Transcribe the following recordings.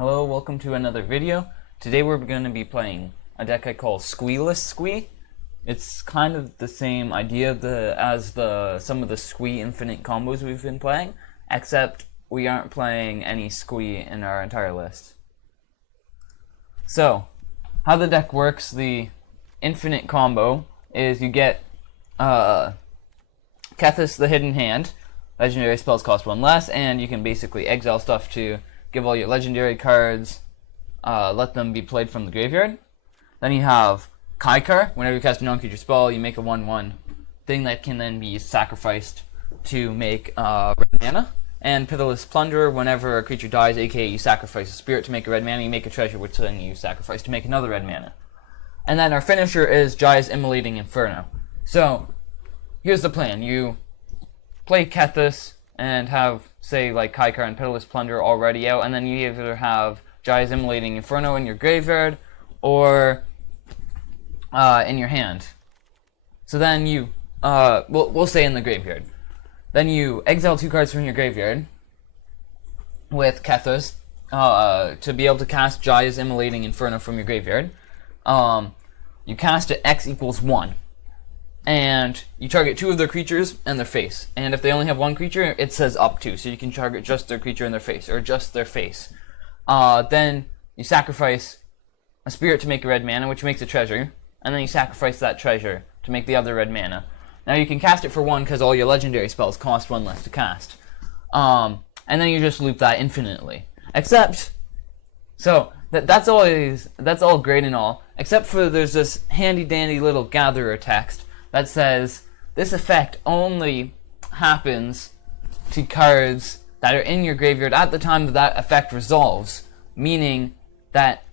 Hello, welcome to another video. Today we're going to be playing a deck I call Squeeless Squee. It's kind of the same idea as some of the Squee infinite combos we've been playing, except we aren't playing any Squee in our entire list. So, how the deck works, the infinite combo is you get Kethis the Hidden Hand. Legendary spells cost one less, and you can basically exile stuff to give all your legendary cards, let them be played from the graveyard. Then you have Kaikar. Whenever you cast a non-creature spell, you make a 1/1 thing that can then be sacrificed to make red mana. And Pitiless Plunderer, whenever a creature dies, aka you sacrifice a spirit to make a red mana, you make a treasure, which then you sacrifice to make another red mana. And then our finisher is Jaya's Immolating Inferno. So, here's the plan. You play Kethis and have, say, like Kaikar and Pitiless Plunderer already out, and then you either have Jaya's Immolating Inferno in your graveyard or in your hand. So then you, we'll say in the graveyard. Then you exile 2 cards from your graveyard with Kethis to be able to cast Jaya's Immolating Inferno from your graveyard. You cast it X equals 1. And you target 2 of their creatures and their face. And if they only have 1 creature, it says up to. So you can target just their creature and their face, or just their face. Then you sacrifice a spirit to make a red mana, which makes a treasure. And then you sacrifice that treasure to make the other red mana. Now you can cast it for 1 because all your legendary spells cost 1 less to cast. And then you just loop that infinitely. Except, so that's all great and all. Except for there's this handy dandy little gatherer text that says this effect only happens to cards that are in your graveyard at the time that effect resolves, meaning that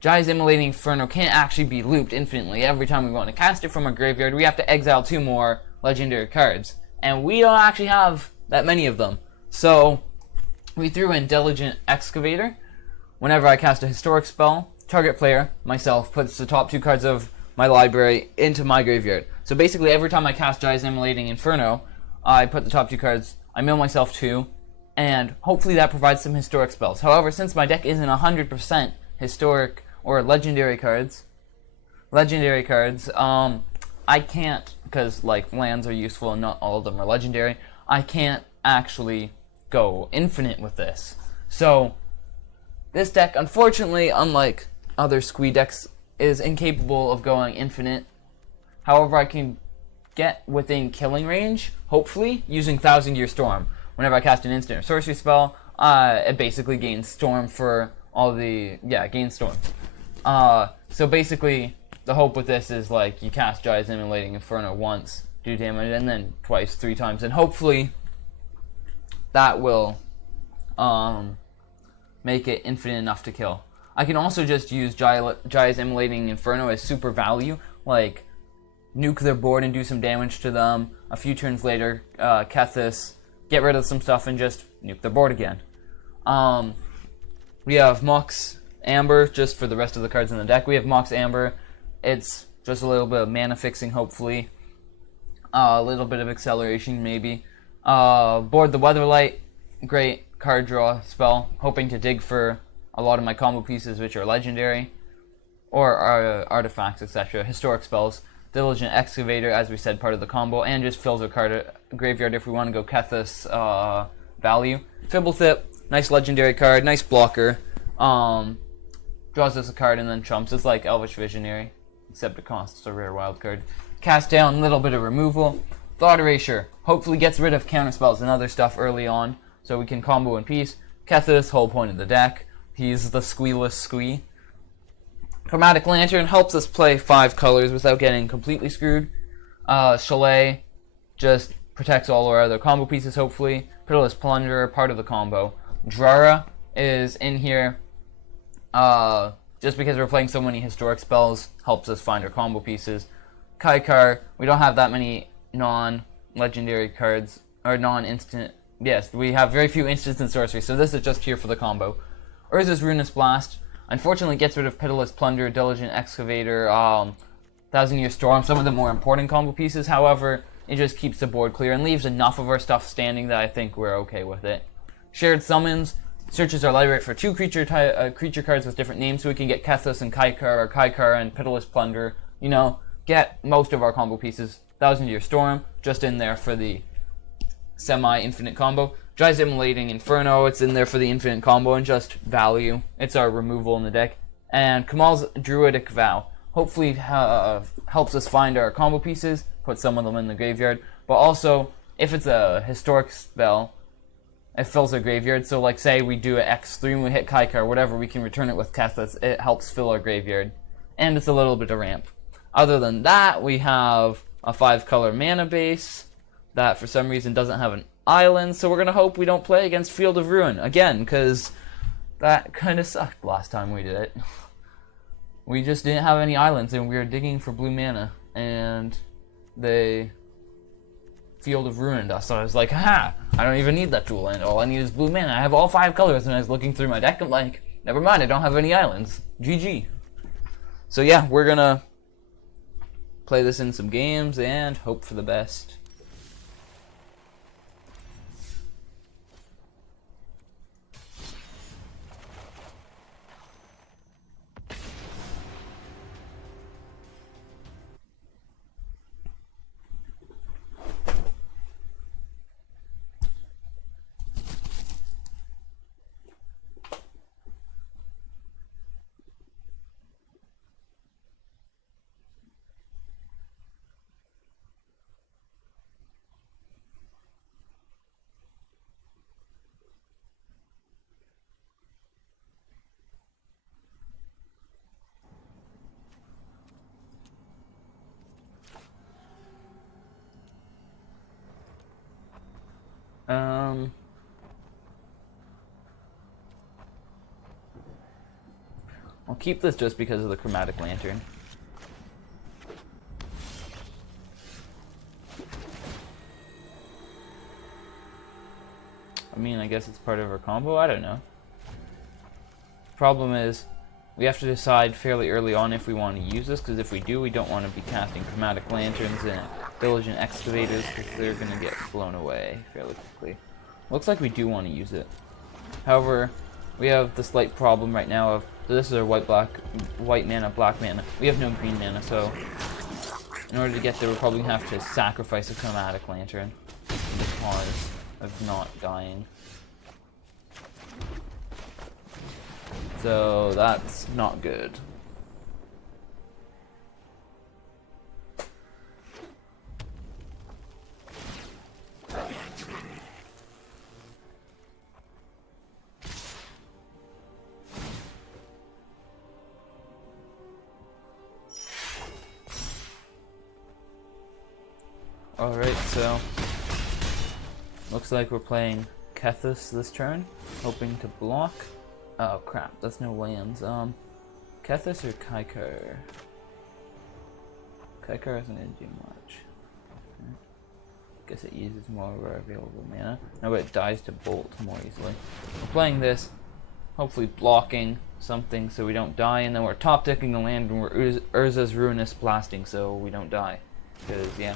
Jaya's Immolating Inferno can't actually be looped infinitely. Every time we want to cast it from our graveyard, we have to exile 2 more legendary cards, and we don't actually have that many of them. So we threw in Diligent Excavator. Whenever I cast a historic spell, target player, myself, puts the top 2 cards of my library into my graveyard. So basically, every time I cast Jaya's Immolating Inferno, I put the top 2 cards, I mill myself 2, and hopefully that provides some historic spells. However, since my deck isn't 100% historic or legendary cards, I can't, because like lands are useful and not all of them are legendary, I can't actually go infinite with this. So this deck, unfortunately, unlike other Squee decks, is incapable of going infinite. However, I can get within killing range, hopefully, using Thousand Year Storm. Whenever I cast an instant or sorcery spell, it basically gains Storm for all the... yeah, gains Storm. So basically, the hope with this is, like, you cast Jaya's Immolating Inferno once, do damage, and then twice, 3 times, and hopefully that will make it infinite enough to kill. I can also just use Jaya's Immolating Inferno as super value, like nuke their board and do some damage to them. A few turns later, Kethis, get rid of some stuff and just nuke their board again. We have Mox Amber, just for the rest of the cards in the deck. We have Mox Amber. It's just a little bit of mana fixing, hopefully. A little bit of acceleration, maybe. Board the Weatherlight, great card draw spell, hoping to dig for a lot of my combo pieces, which are legendary, or artifacts, etc. Historic spells. Diligent Excavator, as we said, part of the combo, and just fills our card graveyard if we want to go Kethis value. Fibblethip, nice legendary card, nice blocker. Draws us a card and then trumps. It's like Elvish Visionary, except it costs a rare wild card. Cast down, a little bit of removal. Thought Erasure, hopefully gets rid of counterspells and other stuff early on, so we can combo in peace. Kethis, whole point of the deck. He's the Squeeless Squee. Chromatic Lantern helps us play 5 colors without getting completely screwed. Chalet just protects all our other combo pieces, hopefully. Pitiless Plunderer, part of the combo. Drara is in here just because we're playing so many historic spells, helps us find our combo pieces. Kaikar, we don't have that many non-legendary cards, or non-instant. Yes, we have very few instants and sorcery, so this is just here for the combo. Urza's Ruinous Blast, unfortunately gets rid of Pitiless Plunder, Diligent Excavator, Thousand Year Storm, some of the more important combo pieces. However, it just keeps the board clear and leaves enough of our stuff standing that I think we're okay with it. Shared Summons, searches our library for 2 creature cards with different names, so we can get Kethis and Kaikar, or Kaikar and Pitiless Plunder. You know, get most of our combo pieces. Thousand Year Storm, just in there for the semi-infinite combo. Dry's Immolating Inferno, it's in there for the infinite combo and just value. It's our removal in the deck. And Kamal's Druidic Vow. Hopefully helps us find our combo pieces, put some of them in the graveyard, but also, if it's a historic spell, it fills our graveyard. So like say we do an X3 and we hit Kaikar or whatever, we can return it with Kethis. It helps fill our graveyard. And it's a little bit of ramp. Other than that, we have a 5-color mana base that for some reason doesn't have an island, so we're going to hope we don't play against Field of Ruin again, because that kind of sucked last time we did it. We just didn't have any islands and we were digging for blue mana, and they Field of Ruined us. So I was like, ha! I don't even need that dual land. All I need is blue mana. I have all 5 colors, and I was looking through my deck, I'm like, never mind, I don't have any islands. GG. So yeah, we're going to play this in some games and hope for the best. I'll keep this just because of the Chromatic Lantern. I mean, I guess it's part of our combo, I don't know. Problem is, we have to decide fairly early on if we want to use this, because if we do, we don't want to be casting Chromatic Lanterns and Diligent Excavators, because they're going to get blown away fairly quickly. Looks like we do want to use it. However, we have the slight problem right now of, so this is our white mana, black mana. We have no green mana, so in order to get there, we'll probably have to sacrifice a Chromatic Lantern because of not dying. So that's not good. Alright, so looks like we're playing Kethis this turn, hoping to block. Oh crap, that's no lands. Kethis or Kaikar? Kaikar isn't gonna do much. Guess it uses more of our available mana. No, but it dies to Bolt more easily. We're playing this, hopefully blocking something so we don't die, and then we're top decking the land and we're Urza's Ruinous Blasting so we don't die. Because, yeah.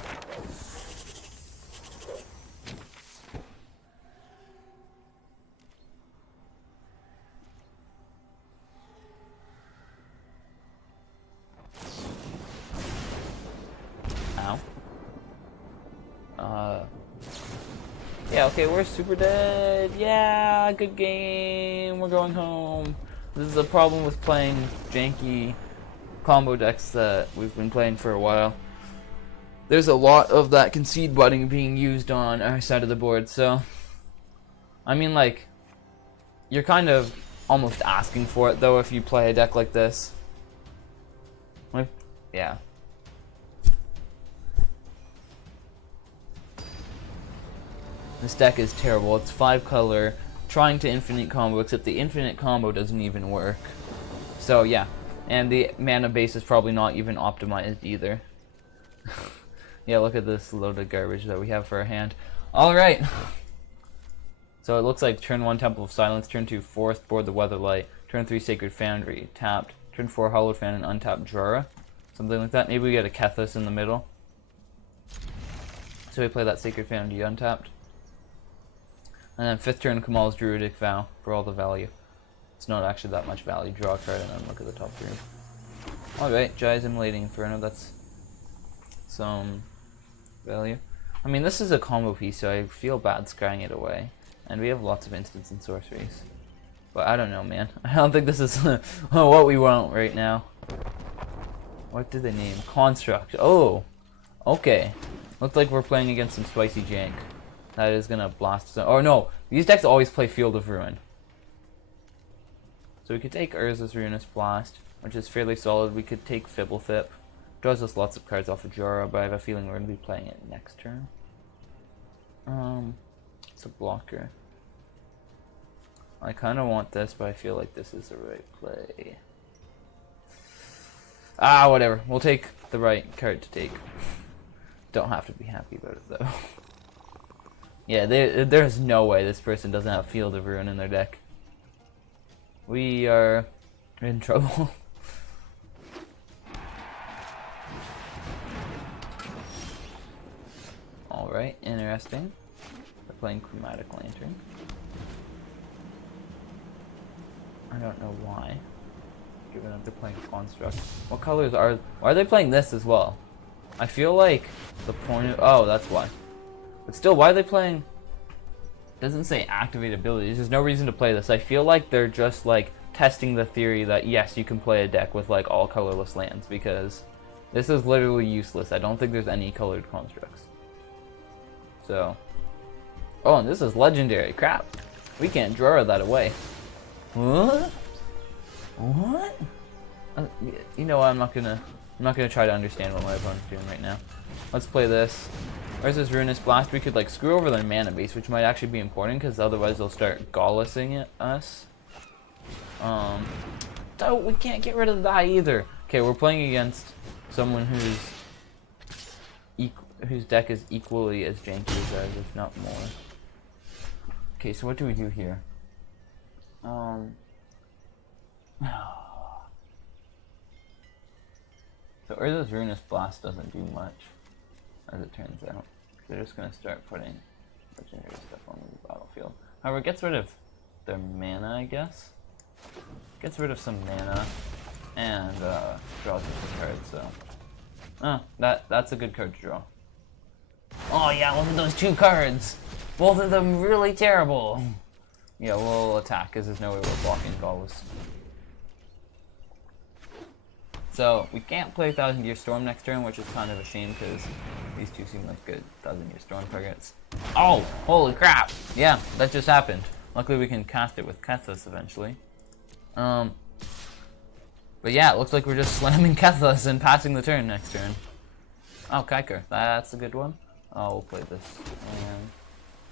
Yeah, okay, we're super dead. Yeah, good game. We're going home. This is a problem with playing janky combo decks that we've been playing for a while. There's a lot of that concede butting being used on our side of the board, so I mean, like, you're kind of almost asking for it though if you play a deck like this. Like, yeah. This deck is terrible. It's 5 color, trying to infinite combo, except the infinite combo doesn't even work. So yeah, and the mana base is probably not even optimized either. Yeah, look at this load of garbage that we have for our hand. Alright. So it looks like turn 1 Temple of Silence, turn 2 Forest, board the Weatherlight, turn 3 Sacred Foundry, tapped, turn 4 Hallowed Fan and untapped Drora. Something like that. Maybe we get a Kethis in the middle. So we play that Sacred Foundry untapped. And then 5th turn, Kamal's Druidic Vow for all the value. It's not actually that much value. Draw a card and then look at the top 3. Alright, Jai's Immolating Inferno, that's some value. I mean, this is a combo piece, so I feel bad scrying it away. And we have lots of instants and sorceries. But I don't know, man. I don't think this is what we want right now. What did they name? Construct. Oh! Okay. Looks like we're playing against some spicy jank. That is gonna blast some. Oh no! These decks always play Field of Ruin. So we could take Urza's Ruinous Blast, which is fairly solid. We could take Fibblethip. Draws us lots of cards off of Jorah, but I have a feeling we're gonna be playing it next turn. It's a blocker. I kinda want this, but I feel like this is the right play. Ah, whatever. We'll take the right card to take. Don't have to be happy about it though. Yeah, there's no way this person doesn't have Field of Ruin in their deck. We are in trouble. Alright, interesting. They're playing Chromatic Lantern. I don't know why. Given that they're playing Construct. What colors are... Why are they playing this as well? I feel like the point of... Oh, that's why. But still, why are they playing... It doesn't say activate abilities. There's no reason to play this. I feel like they're just, like, testing the theory that, yes, you can play a deck with, like, all colorless lands. Because this is literally useless. I don't think there's any colored constructs. So... Oh, and this is legendary. Crap. We can't draw that away. What? What? You know what? I'm not gonna try to understand what my opponent's doing right now. Let's play this. Where's this Ruinous Blast? We could like screw over their mana base, which might actually be important because otherwise they'll start Gaulusing us. Oh, we can't get rid of that either. Okay, we're playing against someone whose deck is equally as janky as ours, if not more. Okay, so what do we do here? So Urza's Ruinous Blast doesn't do much, as it turns out. They're just going to start putting legendary stuff on the battlefield. However, it gets rid of their mana, I guess. Gets rid of some mana, and draws us a card, so... that's a good card to draw. Oh yeah, look at those 2 cards! Both of them really terrible! Yeah, we'll attack, because there's no way we're blocking Gaullus. So, we can't play Thousand Year Storm next turn, which is kind of a shame, because these 2 seem like good Thousand Year Storm targets. Oh! Holy crap! Yeah, that just happened. Luckily we can cast it with Kethis eventually. But yeah, it looks like we're just slamming Kethis and passing the turn next turn. Oh, Kiker. That's a good one. Oh, we'll play this. And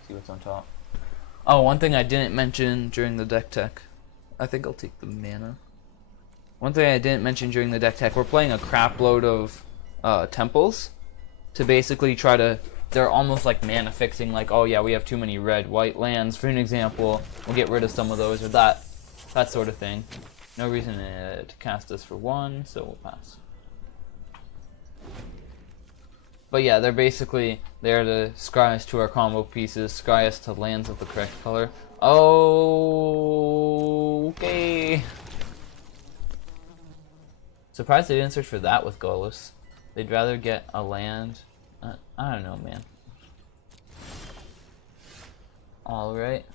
see what's on top. Oh, one thing I didn't mention during the deck tech. I think I'll take the mana. One thing I didn't mention during the deck tech, we're playing a crap load of temples to basically try to... They're almost like mana fixing, like, oh yeah, we have too many red-white lands, for an example. We'll get rid of some of those, or that sort of thing. No reason to cast this for 1, so we'll pass. But yeah, they're basically there to scry us to our combo pieces, scry us to lands of the correct color. Oh, okay. Surprised they didn't search for that with Gaullus. They'd rather get a land. I don't know, man. Alright.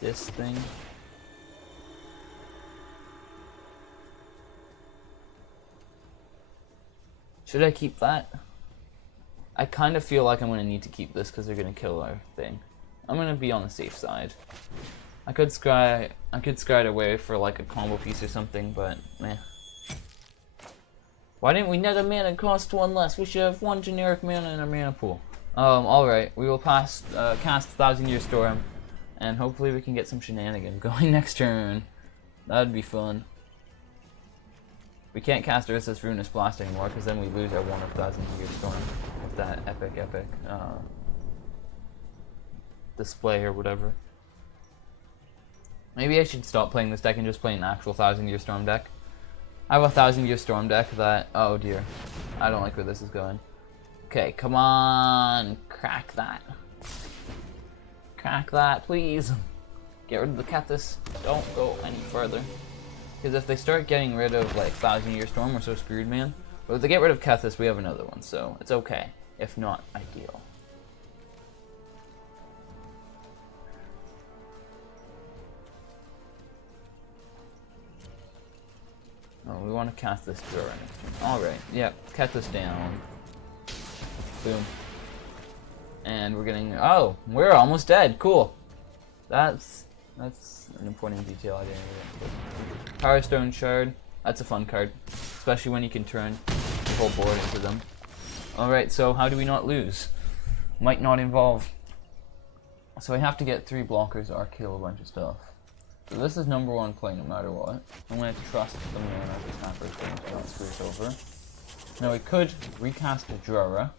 This thing. Should I keep that? I kind of feel like I'm going to need to keep this because they're going to kill our thing. I'm going to be on the safe side. I could scry it away for like a combo piece or something, but meh. Why didn't we net a mana cost 1 less? We should have 1 generic mana in our mana pool. Alright, we will cast Thousand Year Storm, and hopefully we can get some shenanigans going next turn. That'd be fun. We can't cast Urza's Ruinous Blast anymore, because then we lose our 1 of Thousand Year Storm with that epic display or whatever. Maybe I should stop playing this deck and just play an actual Thousand Year Storm deck. I have a Thousand Year Storm deck that... Oh dear. I don't like where this is going. Okay, come on. Crack that. crack that, please. Get rid of the Kethis. Don't go any further. Because if they start getting rid of, like, 1,000-Year Storm, we're so screwed, man. But if they get rid of Kethis, we have another one, so it's okay. If not ideal. Oh, we want to cast this Jura next turn. Alright, yep, Kethis down. Boom. And we're getting... Oh, we're almost dead. Cool. That's an important detail I didn't really... Power Stone Shard. That's a fun card. Especially when you can turn the whole board into them. Alright, so how do we not lose? Might not involve... So we have to get 3 blockers or kill a bunch of stuff. So this is number 1 play no matter what. I'm going to trust the mana of the Snapper thing to not screw us over. Now we could recast a Jura.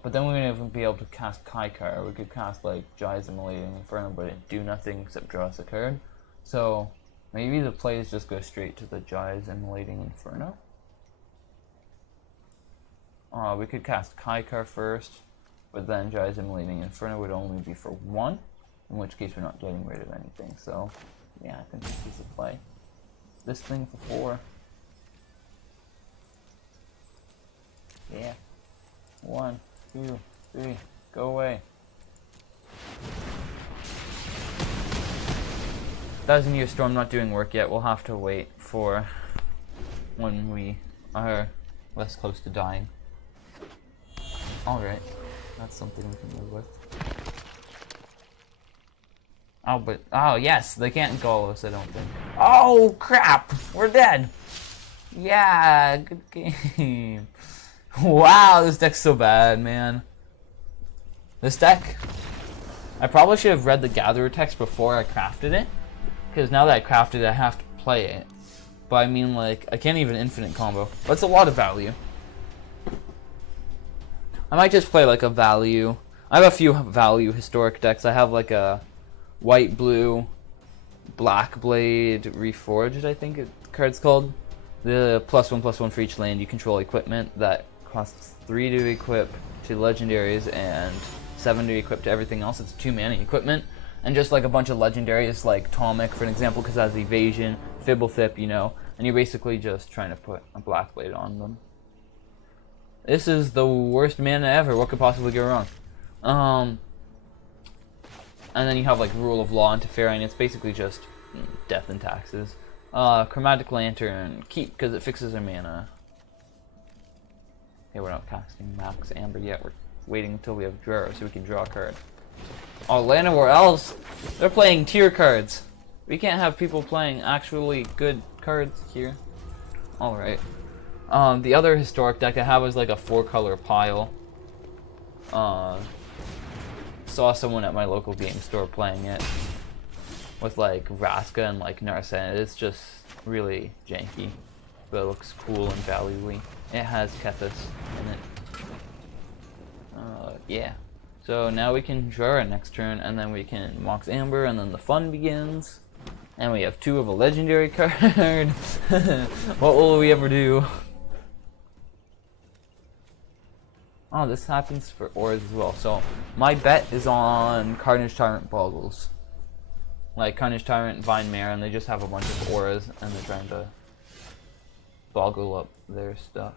But then we wouldn't even be able to cast Kaikar. We could cast like Jai's Immolating Inferno, but it'd do nothing except draw us a card. So maybe the plays just go straight to the Jai's Immolating Inferno. We could cast Kaikar first, but then Jai's Immolating Inferno would only be for 1, in which case we're not getting rid of anything. So yeah, I think this is a play. This thing for 4. Yeah. 1, 2, 3, go away. 1,000-Year Storm not doing work yet. We'll have to wait for when we are less close to dying. Alright, that's something we can live with. Oh, but, oh yes, they can't gall us, I don't think. Oh crap, we're dead. Yeah, good game. Wow, this deck's so bad, man. This deck, I probably should have read the Gatherer text before I crafted it, because now that I crafted it, I have to play it. But I mean, like, I can't even infinite combo. That's a lot of value. I might just play like a value. I have a few value historic decks. I have like a white, blue, black blade reforged, I think the card's called. The +1/+1 for each land you control equipment that costs 3 to equip to legendaries and 7 to equip to everything else. It's 2 mana equipment. And just like a bunch of legendaries like Tomic, for an example, because it has evasion, Fibblethip, you know, and you're basically just trying to put a black blade on them. This is the worst mana ever. What could possibly go wrong? And then you have like Rule of Law and Teferi, it's basically just death and taxes. Chromatic Lantern, keep, because it fixes our mana. Okay, we're not casting Max Amber yet. We're waiting until we have Draw so we can draw a card. Oh, Llanowar Elves! They're playing tier cards. We can't have people playing actually good cards here. Alright. The other historic deck I have is like a 4-color pile. Saw someone at my local game store playing it with like Vraska and like Narset. It's just really janky, but it looks cool and value-y. It has Kethis in it. Yeah. So now we can draw it next turn, and then we can Mox Amber, and then the fun begins. And we have 2 of a legendary card. What will we ever do? Oh, this happens for auras as well. So my bet is on Carnage Tyrant Boggles. Like Carnage Tyrant, Vine Mare, and they just have a bunch of auras, and they're trying to boggle up their stuff.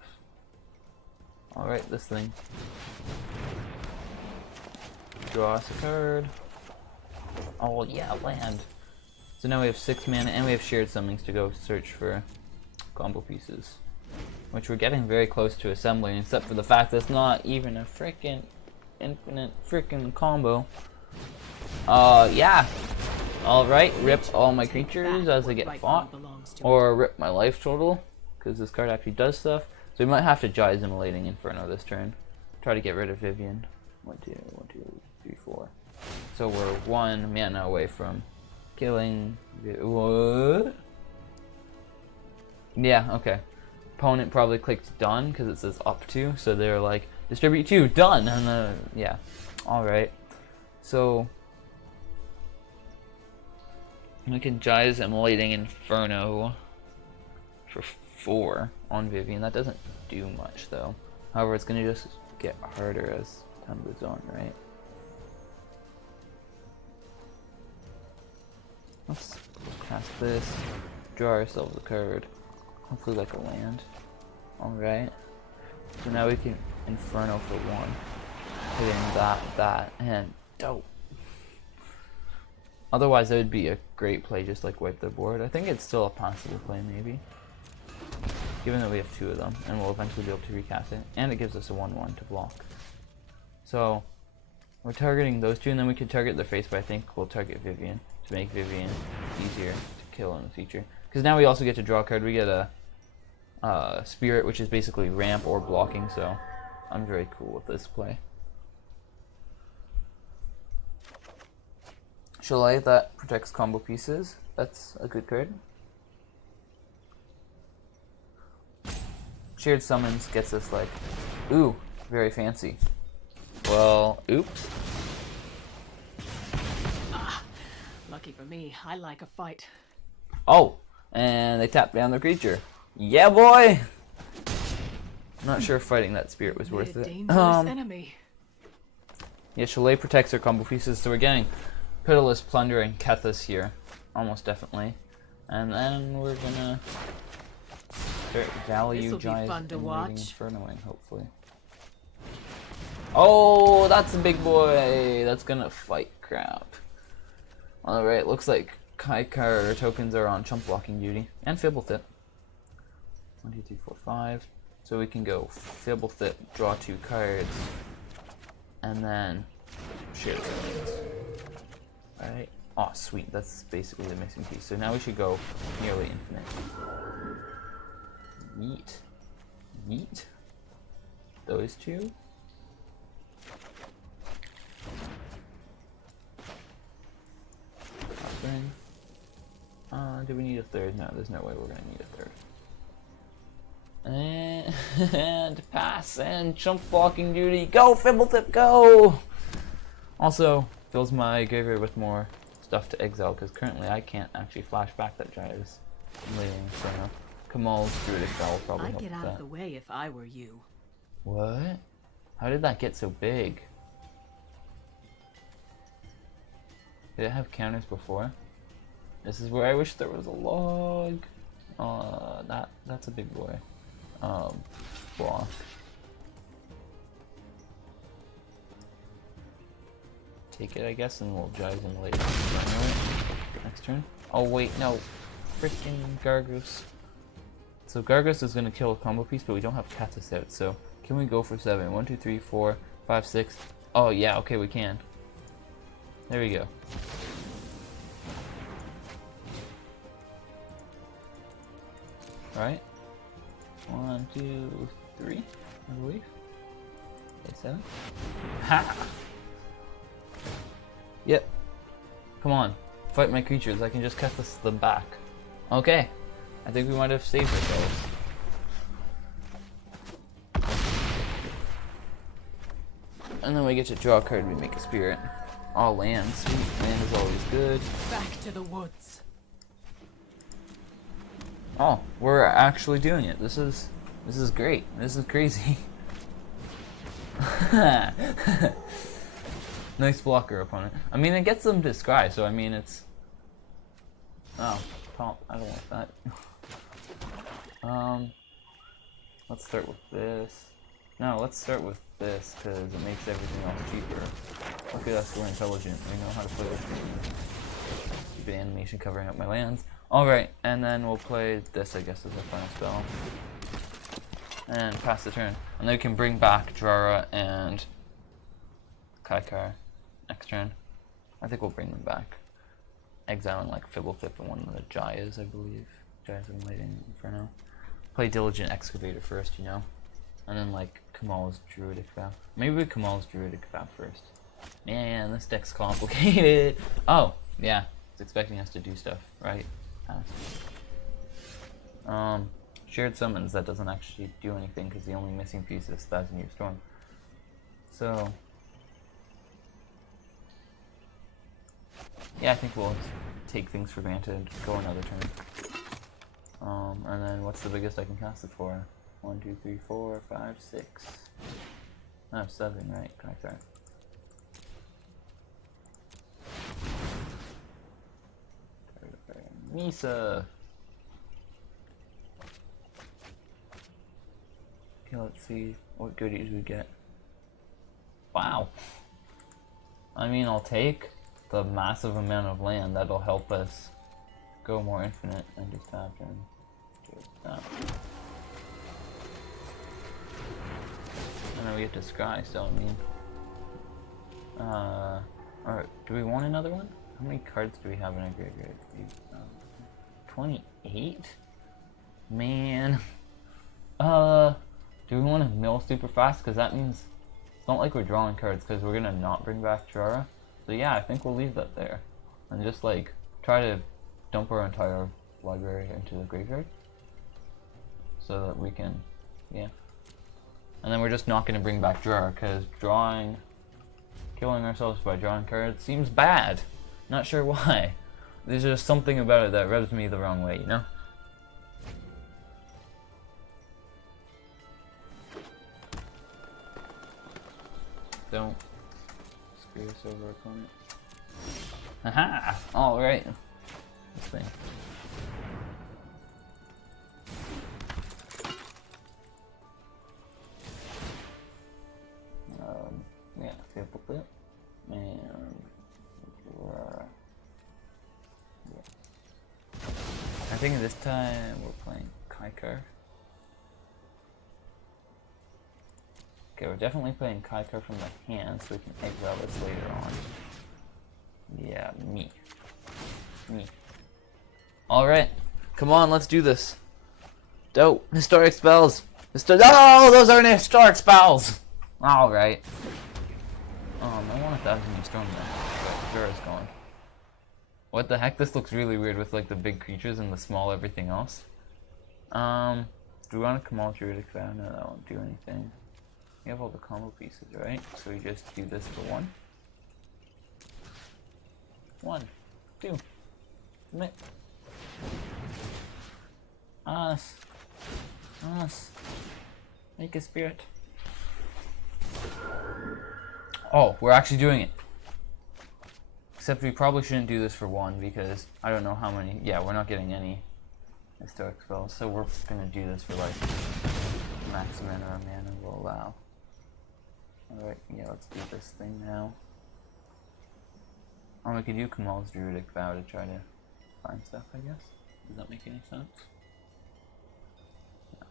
Alright, this thing. Draw us a card. Oh yeah, land. So now we have 6 mana, and we have shared summons to go search for combo pieces. Which we're getting very close to assembling, except for the fact that it's not even a frickin' infinite frickin' combo. Yeah. Alright, rip all my creatures as they get fought. Or rip my life total, because this card actually does stuff. So we might have to Jai's Immolating Inferno this turn. Try to get rid of Vivian. 1, 2, 3, 4. So we're 1 mana away from killing... What? Yeah, okay. Opponent probably clicked done because it says up to, so they're like distribute 2, done, and yeah, all right. So we can Jai's Immolating Inferno for 4 on Vivian. That doesn't do much though. However, it's gonna just get harder as time goes on, right? Let's cast this, draw ourselves a card, hopefully like a land. Alright, so now we can Inferno for 1, hitting that, and dope. Otherwise, it would be a great play, just like wipe their board. I think it's still a possible play, maybe. Given that we have 2 of them, and we'll eventually be able to recast it. And it gives us a 1/1 to block. So, we're targeting those 2, and then we could target their face, but I think we'll target Vivian to make Vivian easier to kill in the future. Because now we also get to draw a card. We get a Spirit, which is basically ramp or blocking, so I'm very cool with this play. Chalet, that protects combo pieces. That's a good card. Shared Summons gets us like, ooh, very fancy. Well, oops. Lucky for me, I like a fight. Oh, and they tap down their creature. Yeah, boy! I'm not sure if fighting that Spirit was worth it. Dangerous enemy. Yeah, Chalet protects our combo pieces, so we're getting Pitiless Plunder and Kethis here. Almost definitely. And then we're gonna start value Giants and Infernoing, hopefully. Oh, that's a big boy! That's gonna fight crap. Alright, looks like Kaikar tokens are on chump blocking duty. And Fibblethip. 1, 2, 3, 4, 5. So we can go Fibblethip, draw 2 cards, and then share the lanes. Alright. Oh, sweet. That's basically the missing piece. So now we should go nearly infinite. Yeet. Yeet. Those 2. Do we need a 3rd? No, there's no way we're gonna need a 3rd. And pass and chump blocking duty. Go, Fibblethip, go! Also, fills my graveyard with more stuff to exile, because currently I can't actually flash back that Giants. I'm leaving Inferno. Kamal's Druidic Bell will probably I'd help get with out that. of the way if I were you. What? How did that get so big? Did it have counters before? This is where I wish there was a log. That's a big boy. Block. Take it, I guess, and we'll jive him later. Next turn. Oh wait, no. Freaking Gargos. So Gargos is gonna kill a combo piece, but we don't have Katas out, so can we go for 7? 1, 2, 3, 4, 5, 6. Oh yeah, okay, we can. There we go. Alright. 1, 2, 3, I believe. Okay, 7. Ha! Yep. Come on. Fight my creatures. I can just cut them back. Okay. I think we might have saved ourselves. And then we get to draw a card, we make a Spirit. All land. Sweet. Land is always good. Back to the woods. Oh, we're actually doing it. This is great. This is crazy. Nice blocker opponent. I mean, it gets them to scry, so I mean it's. Oh, top. I don't want that. Let's start with this. No, let's start with this because it makes everything else cheaper. Okay, that's we're intelligent. We know how to play this game. Stupid animation covering up my lands. Alright, and then we'll play this, I guess, as our final spell. And pass the turn. And then we can bring back Drara and Kaikar next turn. I think we'll bring them back. Exiling like Fibblethip and one of the Jayas, I believe. Jayas and Lighting Inferno. Play Diligent Excavator first, you know? And then like Kamal's Druidic Vow. Maybe Kamal's Druidic Vow first. Man, this deck's complicated. Oh, yeah. It's expecting us to do stuff, right? Shared Summons, that doesn't actually do anything because the only missing piece is Thousand Year Storm. So, yeah, I think we'll take things for granted, go another turn. And then what's the biggest I can cast it for? 1, 2, 3, 4, 5, 6. I have 7, right? Okay. Misa! Okay, let's see what goodies we get. Wow! I mean, I'll take the massive amount of land. That'll help us go more infinite and just have him do that. And then we get to Scry, so I mean... Alright, do we want another one? How many cards do we have in our graveyard? 28? Man. Do we want to mill super fast? Because that means it's not like we're drawing cards, because we're gonna not bring back Jara. So yeah, I think we'll leave that there. And just like, try to dump our entire library into the graveyard. So that we can, yeah. And then we're just not gonna bring back Jara, because killing ourselves by drawing cards seems bad. Not sure why. There's just something about it that rubs me the wrong way, you know? Don't screw us over, opponent. Haha! Alright. This thing. Yeah, table flip. And yeah. I think this time we're playing Kaikar. Okay, we're definitely playing Kaikar from the hand, so we can exile this later on. Yeah, me. Alright, come on, let's do this. Dope. Historic spells. Oh, those aren't historic spells! Alright. I want 1,000 storm there. Sure, it's gone. What the heck? This looks really weird with like the big creatures and the small everything else. Do we want to come all Druidic Vow? No, that won't do anything. We have all the combo pieces, right? So we just do this for 1. 1, 2. Commit. Us. Make a spirit. Oh, we're actually doing it. Except we probably shouldn't do this for 1 because I don't know how many. Yeah, we're not getting any historic spells, so we're gonna do this for like max amount our mana will allow. Alright, yeah, let's do this thing now. We could do Kamal's Druidic Vow to try to find stuff, I guess. Does that make any sense? No.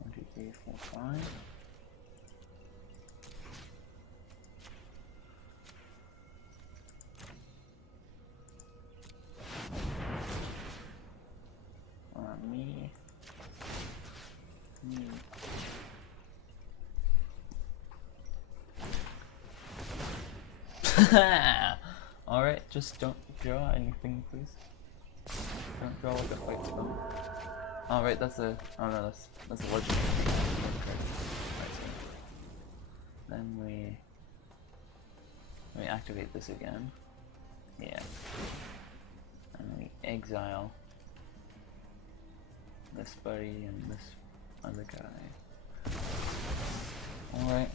1, 2, 3, 4, 5. Me. Alright, just don't draw anything, please. Don't draw like a fight spell. Alright, that's a. Oh no, that's a legend. Then we activate this again. Yeah. And we exile this buddy and this other guy. Alright.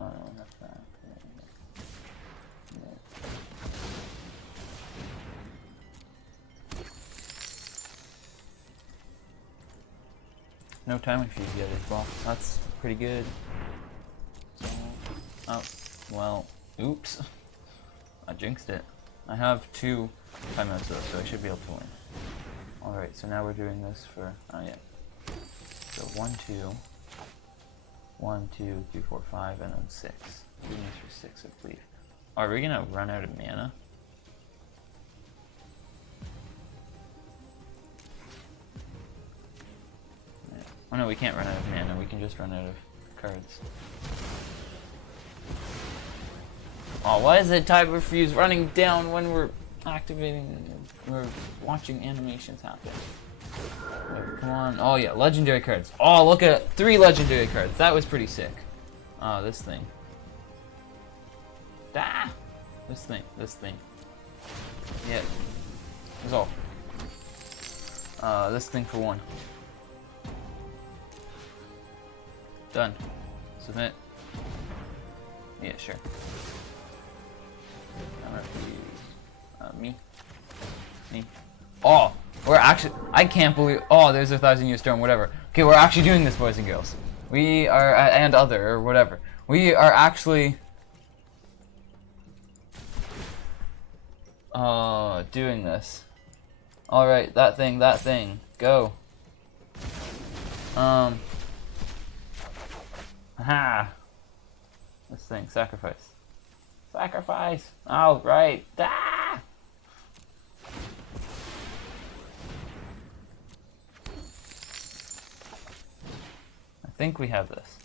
I don't have that. Yeah. No timing fuse yet as well. That's pretty good. So, oh, well, oops. I jinxed it. I have 2 timeouts though, so I should be able to win. Alright, so now we're doing this for, oh yeah. So 1, 2. 1, 2, 3, 4, 5, and then 6. Doing this for 6, I believe. Are we gonna run out of mana? Yeah. Oh no, we can't run out of mana. We can just run out of cards. Oh, why is the timer fuse running down when we're activating? We're watching animations happen. Come on. Oh yeah, legendary cards. Oh, look at 3 legendary cards. That was pretty sick. Oh, this thing. Ah! This thing. Yeah. Resolve. This thing for 1. Done. Submit. Yeah, sure. Me. Oh, we're actually. I can't believe. Oh, there's a 1,000-year storm. Whatever. Okay, we're actually doing this, boys and girls. We are, and other or whatever. We are actually. Doing this. All right, that thing. Go. Aha. This thing. Sacrifice. Sacrifice. All right. Ah! I think we have this.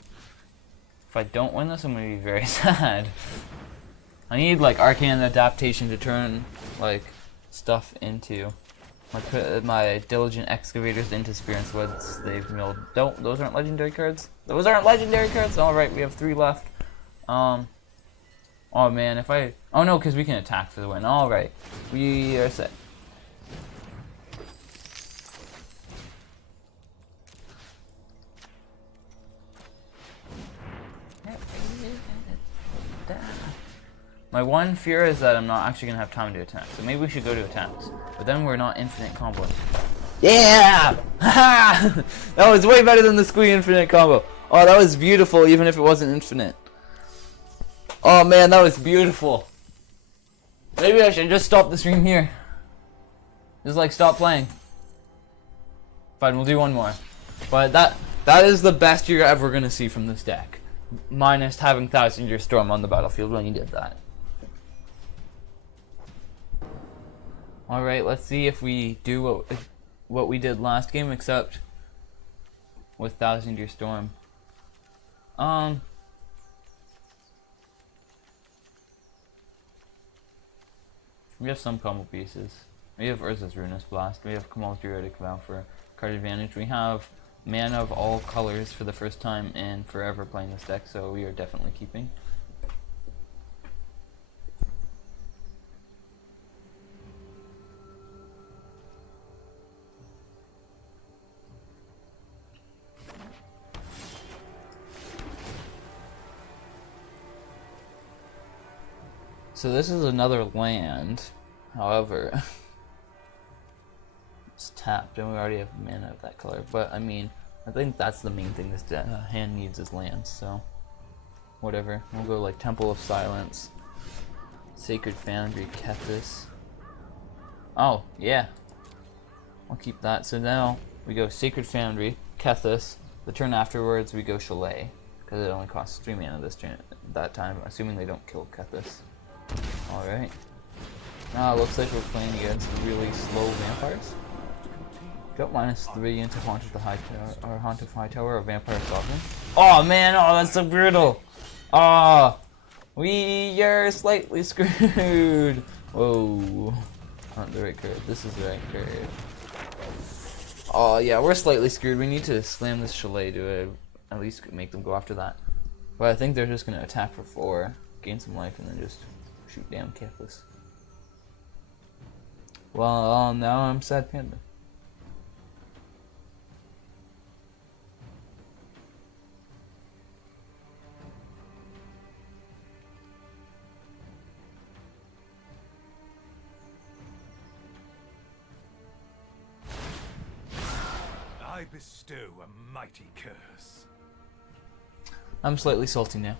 If I don't win this, I'm gonna be very sad. I need like arcane adaptation to turn like stuff into my diligent excavators into spirits woods they've milled. Don't, those aren't legendary cards. Those aren't legendary cards. All right, we have 3 left. Oh man, if I, oh no, because we can attack for the win. All right, we are set. My one fear is that I'm not actually going to have time to attack, so maybe we should go to attacks. But then we're not infinite comboing. Yeah! Ha! That was way better than the Squee infinite combo. Oh, that was beautiful, even if it wasn't infinite. Oh man, that was beautiful. Maybe I should just stop the stream here. Just like stop playing. Fine, we'll do one more. But that is the best you're ever going to see from this deck. Minus having 1,000-year storm on the battlefield when you did that. Alright, let's see if we do what we did last game, except with 1,000-year storm. We have some combo pieces. We have Urza's Ruinous Blast. We have Kamal's Druidic Vow for card advantage. We have mana of all colors for the first time in forever playing this deck, so we are definitely keeping. So this is another land, however, it's tapped and we already have mana of that color, but I mean, I think that's the main thing this hand needs is lands, so whatever. We'll go like Temple of Silence, Sacred Foundry, Kethis. Oh, yeah. I'll keep that. So now we go Sacred Foundry, Kethis. The turn afterwards we go Chalet, because it only costs 3 mana this turn, that time, assuming they don't kill Kethis. Alright. Now it looks like we're playing against really slow vampires. Drop -3 into Haunt of the High Tower, or Haunt of High Tower, or Vampire Sovereign. Oh man, oh that's so brutal! Oh, we are slightly screwed! Whoa. Not the right card. This is the right card. Oh yeah, we're slightly screwed. We need to slam this Chalet to at least make them go after that. But I think they're just going to attack for 4, gain some life, and then just shoot down Kethis. Well, now I'm Sad Panda. I bestow a mighty curse. I'm slightly salty now.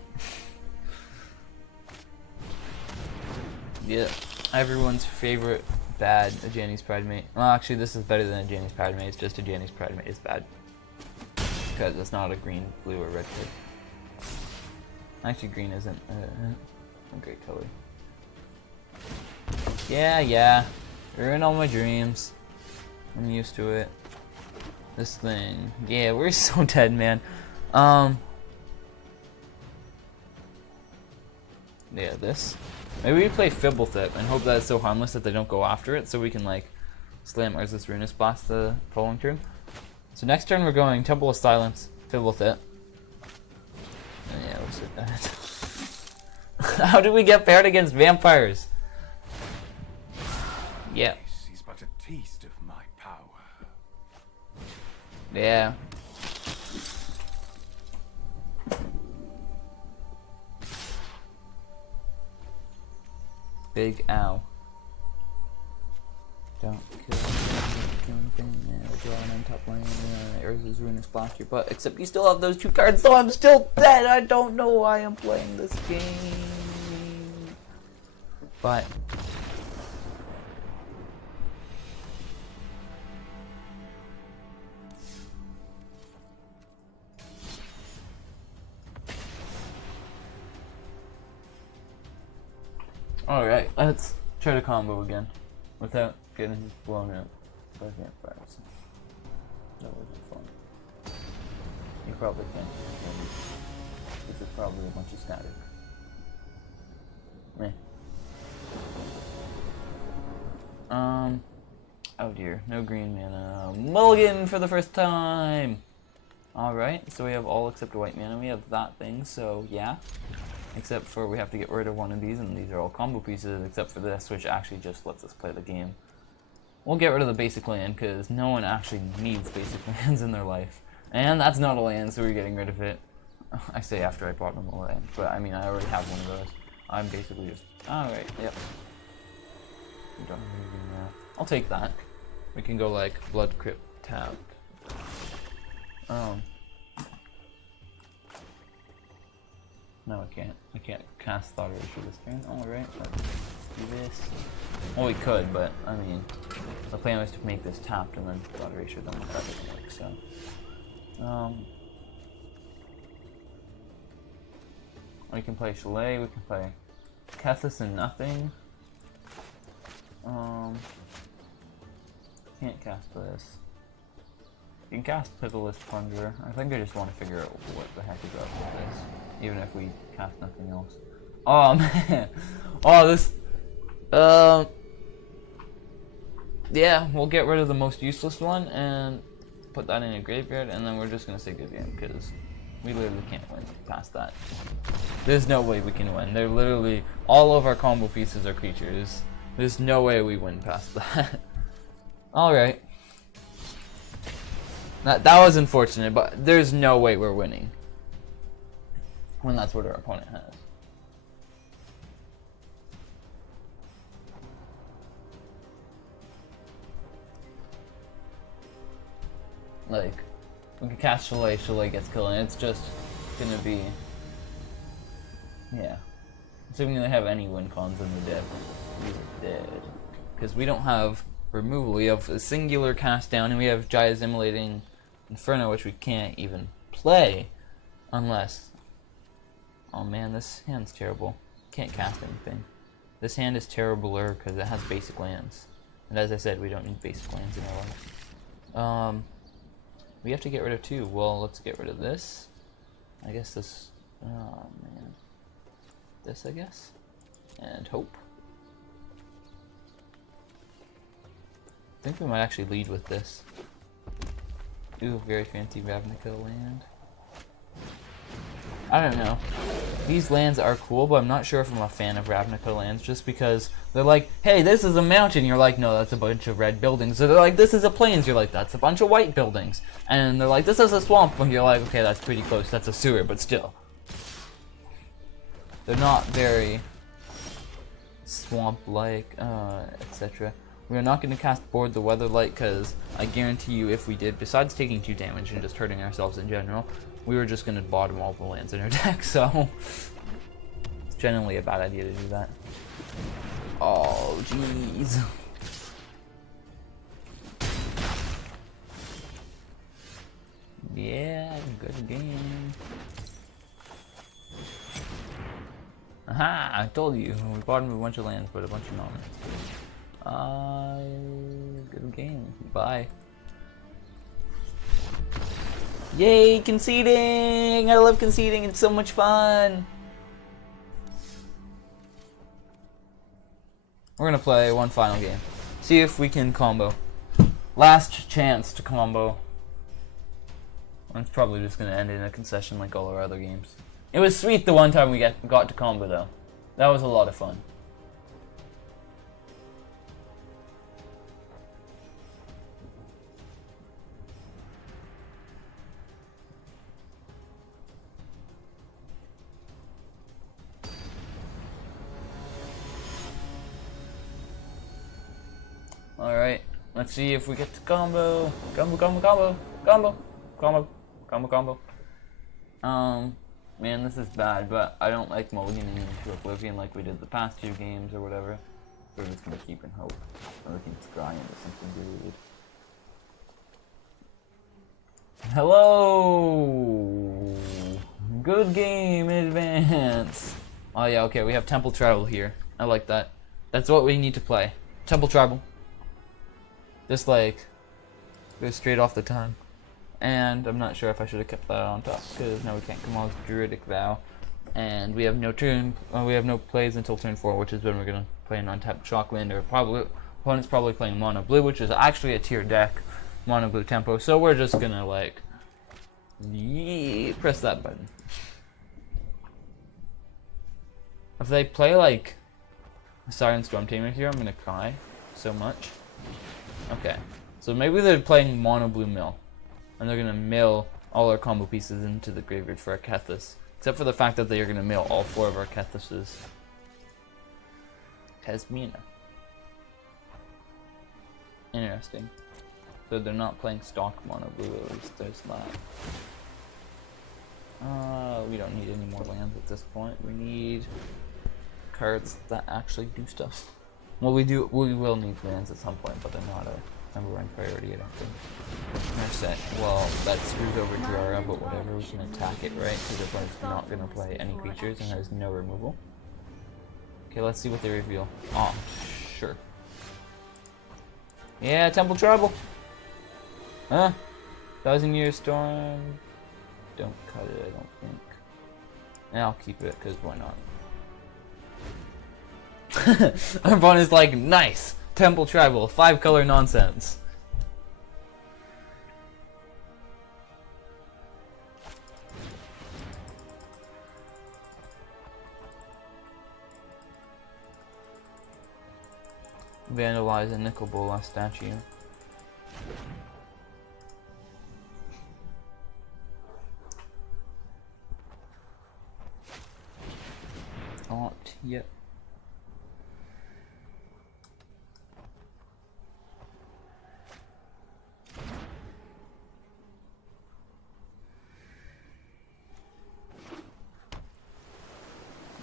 Yeah, everyone's favorite bad Ajani's Pridemate. Well, actually, this is better than Ajani's Pridemate. It's just Ajani's Pridemate is bad because it's not a green, blue, or red card. Actually, green isn't a great color. Yeah. Ruin all my dreams. I'm used to it. This thing. Yeah, we're so dead, man. Yeah, this. Maybe we play Fibblethip and hope that it's so harmless that they don't go after it, so we can like slam Urza's Ruinous Blast the following turn. So next turn we're going Temple of Silence, Fibblethip. Yeah, we're so dead. How did we get paired against vampires? Yeah. He's but a Yeah. Big ow. Don't kill anything. On top lane. Urza's Ruin is blast your butt. Except you still have those 2 cards, so I'm still dead. I don't know why I'm playing this game. But alright, let's try to combo again without getting blown up by vampires. That wasn't fun. You probably can't. This is probably a bunch of static. Meh. Oh dear, no green mana. Mulligan for the first time! Alright, so we have all except white mana. We have that thing, so yeah. Except for we have to get rid of one of these, and these are all combo pieces, except for this, which actually just lets us play the game. We'll get rid of the basic land, because no one actually needs basic lands in their life. And that's not a land, so we're getting rid of it. I say after I bought them a land, but I mean, I already have one of those. I'm basically just... Alright, yep. I'll take that. We can go like Blood Crypt tapped. No, I can't. I can't cast Thought Erasure this turn. Alright, let's do this. Well, we could, but I mean, the plan was to make this tapped and then Thought Erasure them. That doesn't work, so. We can play Chalet, we can play Kethis and nothing. Can't cast this. You can cast Pitiless Plunger. I think I just want to figure out what the heck is up with this, even if we cast nothing else. Oh man! Oh, this. Yeah, we'll get rid of the most useless one and put that in a graveyard, and then we're just gonna say good game because we literally can't win past that. There's no way we can win. They're literally all of our combo pieces are creatures. There's no way we win past that. Alright. That was unfortunate, but there's no way we're winning when that's what our opponent has. Like, we can cast Chalet, Chalet gets killed, and it's just gonna be... Yeah. Assuming they have any win cons in the deck, he's dead. Because we don't have removal, we have a singular cast down, and we have Jaya's Immolating Inferno, which we can't even play unless... Oh man, this hand's terrible. Can't cast anything. This hand is terribler because it has basic lands. And as I said, we don't need basic lands in our life. We have to get rid of 2. Well, let's get rid of this. I guess this... Oh man. This, I guess. And hope. I think we might actually lead with this. Ooh, very fancy Ravnica land. I don't know. These lands are cool, but I'm not sure if I'm a fan of Ravnica lands, just because they're like, hey, this is a mountain. You're like, no, that's a bunch of red buildings. So they're like, this is a plains. You're like, that's a bunch of white buildings. And they're like, this is a swamp. And you're like, okay, that's pretty close. That's a sewer, but still. They're not very swamp-like, etc. We are not going to cast Board the Weatherlight, because I guarantee you if we did, besides taking 2 damage and just hurting ourselves in general, we were just going to bottom all the lands in our deck, so it's generally a bad idea to do that. Oh, jeez. Yeah, good game. Aha, I told you, we bottomed a bunch of lands, but a bunch of non-lands. Good game. Bye. Yay, conceding! I love conceding, it's so much fun! We're gonna play one final game. See if we can combo. Last chance to combo. It's probably just gonna end in a concession like all our other games. It was sweet the one time we got to combo though. That was a lot of fun. Let's see if we get the combo. Combo, combo, combo, combo, combo, combo, combo. Man, this is bad, but I don't like mulliganing into Oblivion like we did the past 2 games or whatever. We're just gonna keep in hope. Or we can scry into something good. Hello! Good game in advance. Oh yeah, okay, we have Temple Travel here. I like that. That's what we need to play. Temple Travel. Just like, go straight off the tongue. And I'm not sure if I should have kept that on top, because now we can't come on with Druidic Vow. And we have no plays until turn 4, which is when we're gonna play an untapped Shockland, or opponent's probably playing Mono Blue, which is actually a tier deck, Mono Blue tempo. So we're just gonna like, press that button. If they play like a Siren Storm Tamer here, I'm gonna cry so much. Okay, so maybe they're playing Mono Blue Mill, and they're gonna mill all our combo pieces into the graveyard for our Kethis. Except for the fact that they are gonna mill all 4 of our Kethises. Tasmina. Interesting. So they're not playing stock Mono Blue, at least there's that. We don't need any more lands at this point. We need cards that actually do stuff. Well, we will need lands at some point, but they're not a #1 priority, I don't think. Set. Well, that screws over Drara, but whatever, we can attack it, right? Because the opponent's not going to play any creatures and has no removal. Okay, let's see what they reveal. Oh, sure. Yeah, Temple Trouble! Huh? 1,000-Year Storm. Don't cut it, I don't think. And I'll keep it, because why not? Our opponent's like, nice! Temple Tribal, 5-color nonsense. Vandalize a Nicol Bolas statue. Yep.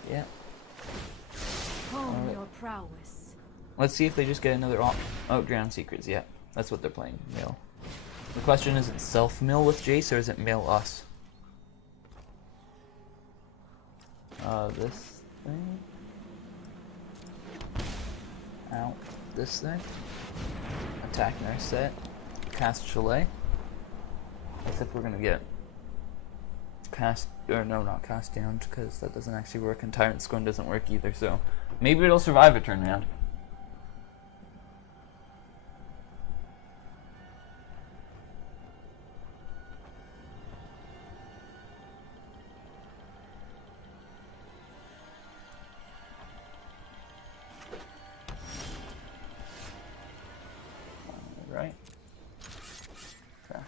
Yeah. Hone your prowess. Let's see if they just get another oh, Drowned Secrets, yeah. That's what they're playing, mill. The question is, it self-mill with Jace, or is it mill us? This thing? Out. This thing? Attack Narset. Cast Chalet. Except we're gonna get cast, or no, not cast down, because that doesn't actually work, and Tyrant Scorn doesn't work either, so maybe it'll survive a turn round. Right? Okay.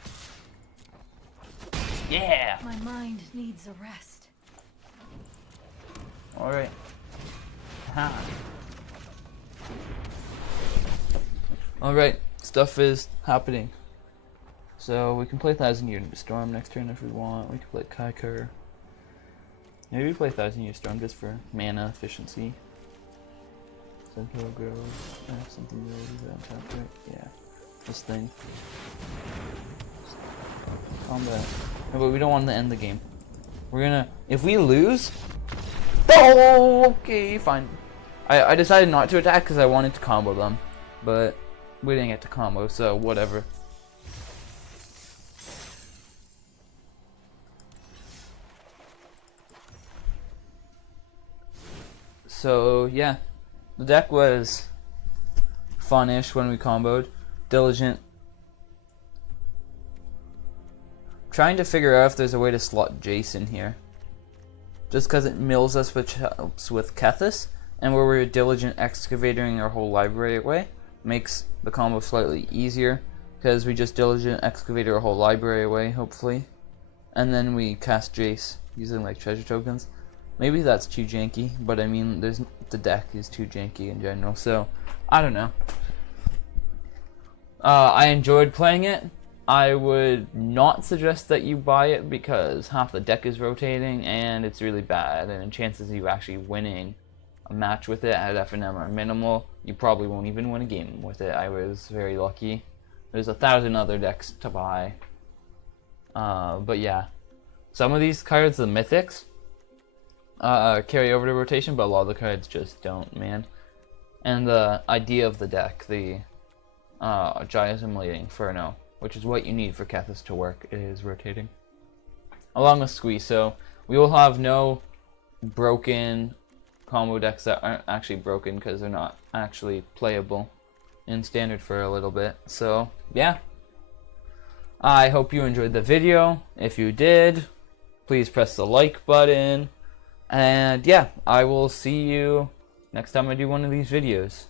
Yeah! My mind needs a rest. Alright. Alright, stuff is happening. So we can play 1,000-Year Storm next turn if we want. We can play Kaikur. Maybe we play 1,000-Year Storm just for mana efficiency. Central Grove. I have something to do that on top, right? Yeah. This thing. Combat. No, but we don't want to end the game. We're gonna, if we lose, oh, okay, fine. I decided not to attack because I wanted to combo them, but we didn't get to combo, so whatever. So yeah, the deck was fun-ish when we comboed. Diligent. Trying to figure out if there's a way to slot Jace in here. Just because it mills us, which helps with Kethis, and where we're Diligent excavating our whole library away, makes the combo slightly easier, because we just Diligent excavate our whole library away, hopefully. And then we cast Jace using like treasure tokens. Maybe that's too janky, but I mean, the deck is too janky in general, so I don't know. I enjoyed playing it. I would not suggest that you buy it because half the deck is rotating and it's really bad, and chances of you actually winning a match with it at FNM are minimal. You probably won't even win a game with it. I was very lucky. There's 1,000 other decks to buy. But yeah, some of these cards, the mythics, carry over to rotation, but a lot of the cards just don't, man. And the idea of the deck, the Gyasm Inferno, which is what you need for Kethis to work, is rotating. Along with Squee, so we will have no broken combo decks that aren't actually broken because they're not actually playable in Standard for a little bit. So, yeah. I hope you enjoyed the video. If you did, please press the like button. And yeah, I will see you next time I do one of these videos.